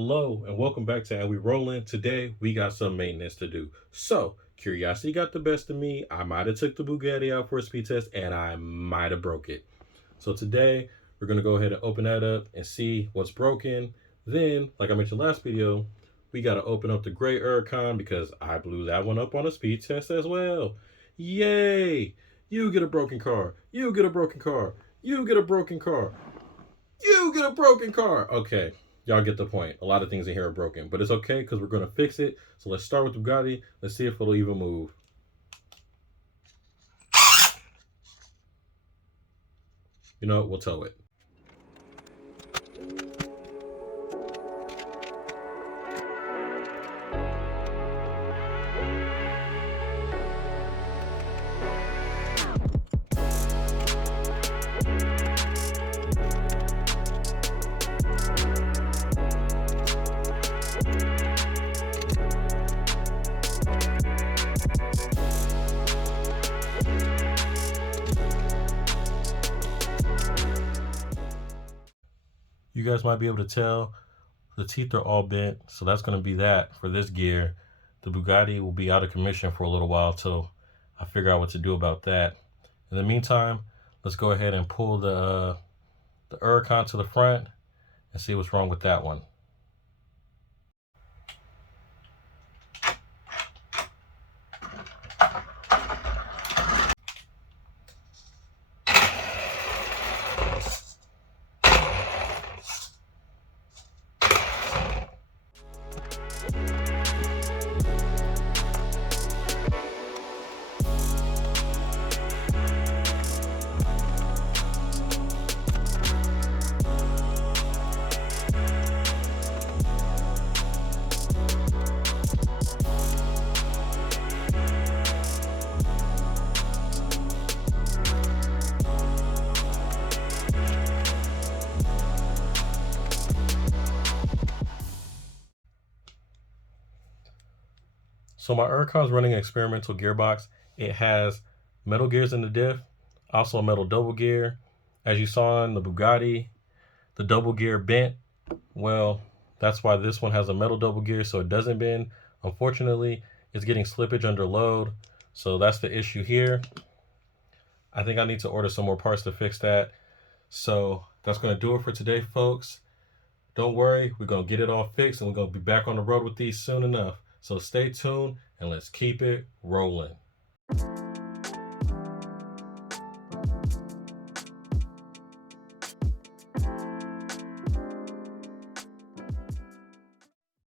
Hello and welcome back to We Rollin. Today we got some maintenance to do. So curiosity got the best of me. I might have took the Bugatti out for a speed test and I might have broke it. So today we're gonna go ahead and open that up and see what's broken. Then, like I mentioned last video, we gotta open up the gray Huracan because I blew that one up on a speed test as well. Yay! You get a broken car. You get a broken car. You get a broken car. You get a broken car. Okay, y'all get the point. A lot of things in here are broken, but it's okay because we're going to fix it. So let's start with the Bugatti. Let's see if it'll even move. You know what? We'll tow it. You guys might be able to tell the teeth are all bent, so that's going to be that for this gear. The Bugatti will be out of commission for a little while till I figure out what to do about that. In the meantime, let's go ahead and pull the Huracan to the front and see what's wrong with that one. So my Huracan is running an experimental gearbox. It has metal gears in the diff, also a metal double gear. As you saw in the Bugatti, the double gear bent. Well, that's why this one has a metal double gear so it doesn't bend. Unfortunately, it's getting slippage under load. So that's the issue here. I think I need to order some more parts to fix that. So that's going to do it for today, folks. Don't worry, we're going to get it all fixed and we're going to be back on the road with these soon enough. So stay tuned and let's keep it rolling.